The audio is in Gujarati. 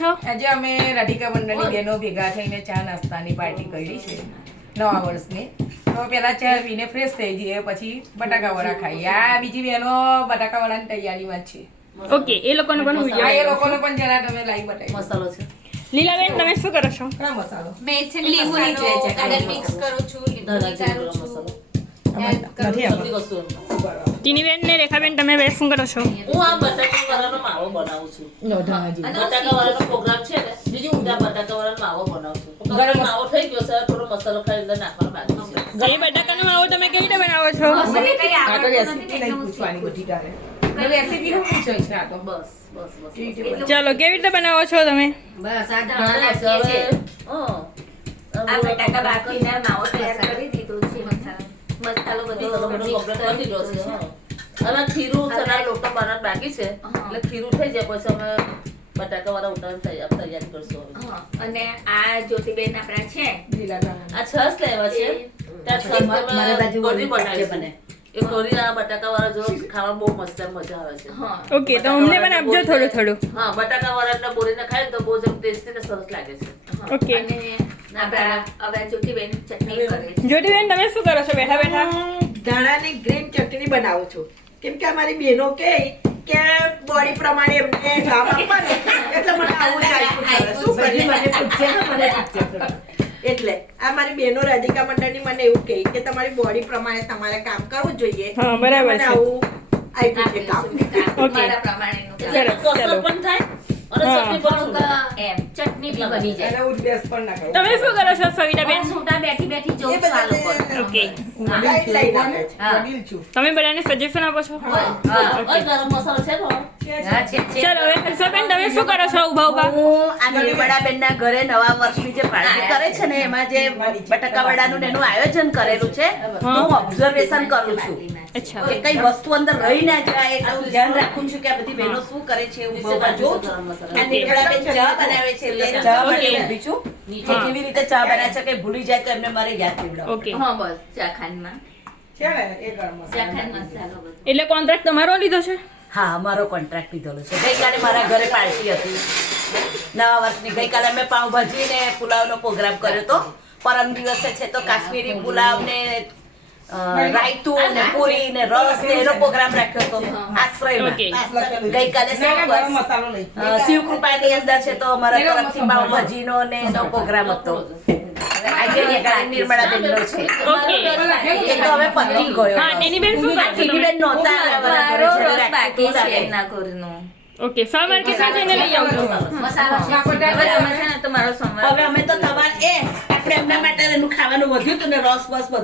છો? આજે અમે રાધિકા મંડળની બહેનો ભેગા થઈને ચા નાસ્તાની પાર્ટી કરી છે નવા વર્ષની. તો પેલા ચા પીને ફ્રેશ થઈ જઈએ, પછી બટાકા વડા ખાઈએ. આ બીજી બહેનો બટાકા વડાની તૈયારીમાં જ છે. ઓકે, એ લોકોનો પણ આ એ વિડિયો. લોકોને પણ જરા તમે લાઈવ બતાવી. મસાલો છે. લીલાબેન, તમે શું કરો છો? કયા મસાલો? મેં છે ને લીંબુની ચટણી મિક્સ કરું છું, લીંબુની કરું છું. એડ કરું નથી છું. બધી વસ્તુઓ. ટીનીબેન ને રેખાબેન, તમે બે શું કરો છો? હું આ બટાકા વાળાનો માવો બનાવું છું. બટાકા વાળાનો પ્રોગ્રામ છે ને, બીજી હું આ બટાકા વાળાનો માવો બનાવું છું. ગરમ માવો થઈ ગયો છે, થોડો મસાલો ખાઈ અંદર નાખવાનો બાકી છે. એ બટાકાનો માવો તમે કેવી રીતે બનાવો છો? મને કઈ આ તો આવડતું રેસીપી નથી નહીં એટલે હું પૂછવાની શીખું બધી છું. તારે. રેસીપી હું પૂછે છે આ તો. બસ બસ બસ કેવી રીતે ચાલો, કેવી રીતે બનાવો છો તમે? બસ આ ધાણા નાખીએ છીએ. આ બટાકા બાફીને માવો તૈયાર કરી દીધો છે. મસાલો બધો મિક્સ કરી દીધો છે. હવે ખીરું ચણા લોટનો બનાવવાનું બાકી છે, હા. એટલે ખીરું થઈ જાય પછી અમે બટાકા વાળા ઉતારવાની તૈયારી કરશું હવે. હા, અને આ જ્યોતિબેન આપણા છે લીલા ધાણા. આ છાશ લેવા છે, ત્યાં છાશ કઢી બનાવીશું. એ કઢી આ બટાકા વાળા જો ખાવા બહુ મસ્ત મજા આવે છે. હા ઓકે, તો અમને પણ આપજો થોડું થોડું. હા, બટાકા વાળા બોરીને ખાય તો બહુ જ ટેસ્ટી ને સરસ લાગે છે. હા. ઓકે. અને આપણા હવે જ્યોતિબેન ચટણી કરે છે. જ્યોતિબેન, તમે શું કરો છો બેઠા બેઠા? હું ધાણાની ગ્રીન ચટણી બનાવું છું, કેમ કે અમારી બહેનો કે બોડી પ્રમાણે એમને કામ આપવાનું, એટલે મને આવું ચાલ્યું. શું કરી મને પૂછે ને, મને પૂછે. એટલે આ મારી બહેનો રાધિકા મંડળની મને એવું કહે કે તમારી બોડી પ્રમાણે તમારે કામ કરવું જોઈએ. હા, બરાબર મને છે. આવું આપ્યું છે કામ. ઓકે. મારા પ્રમાણેનું એટલે સરસ, કસર ચાલો. પણ થાય અને હા. ચટણી પણ સુંદર. એમ ચટણી બી બની જાય. એને ઉદ્દેશ પણ ના કરો. તમે શું કરો છો સવિતાબેન? હું સુટા બેઠી બેઠી જોઉં એ છું આ બધાને લોકોને. ઓકે. વડીલ છું, હા. વડીલ છું. તમે બધાને સજેશન આપો છો? ઓય, ગરમ મસાલો છે ને? હા, છે, છે. ચાલો, હવે હર્ષાબેન, તમે શું કરો છો ઉભા ઉભા? હું આ નિર્મળાબેનના ઘરે નવા વર્ષની જે પાર્ટી કરે છે ને એમાં જે બટાકા વડાનું ને એનું આયોજન કરેલું છે તો હું ઓબ્ઝર્વેશન કરું છું અચ્છા. કે કઈ વસ્તુ અંદર રહી ના જાય એટલે હું ધ્યાન રાખું છું કે આ બધી બહેનો શું કરે છે એવું બહુ જોઉં છું. આ નિર્મળાબેન ચા બનાવે છે એટલે ચા માટે ઊભી છું કે કેવી રીતે ચા બનાવે છે કે ભૂલી જાય તો એમને મારે યાદ દેવડાવવું. ઓકે, હા, બસ ચાખાનમાં છે ને એ ગરમ મસાલો. ચાખાન મસાલો બધો. એટલે કોન્ટ્રાક્ટ તમારો લીધો છે? હા, અમારો કોન્ટ્રાક્ટ લીધેલો છે. ગઈકાલે મારા ઘરે પાર્ટી હતી નવા વર્ષની. ગઈકાલે અમે પાવભાજી ને પુલાવનો પ્રોગ્રામ કર્યો હતો. પરમ દિવસે છે તો કાશ્મીરી પુલાવ ને રાયતું ને પૂરી ને રસ ને એનો પ્રોગ્રામ રાખ્યો હતો આશ્રયમાં. ઓકે. ગઈકાલે ગરમ મસાલો લઈ. શિવકૃપાની અંદર છે તો અમારા તરફથી પાવભાજીનો ને એનો પ્રોગ્રામ હતો. આજે અહીંયા નિર્મળાબેનનો છે. ઓકે. એ તો હવે પતી ગયો. હા, ટીનીબેન શું કરો છો તમે? ટીનીબેન નહોતા આવ્યા અમારા ઘરે મારો જ્યારે રસ બાકી રાખ્યું છે ત્યારે. એમના ઘરનો. ઓકે, સા માર્કેટમાં જઈને લઈ આવજો. મસાલો છે. હવે તમે છે ને તો મારો હવે સંભાર અમે તો તમારે આપણે એમના માટે એનું ખાવાનું વધ્યું હતું ને રસ બસ બધું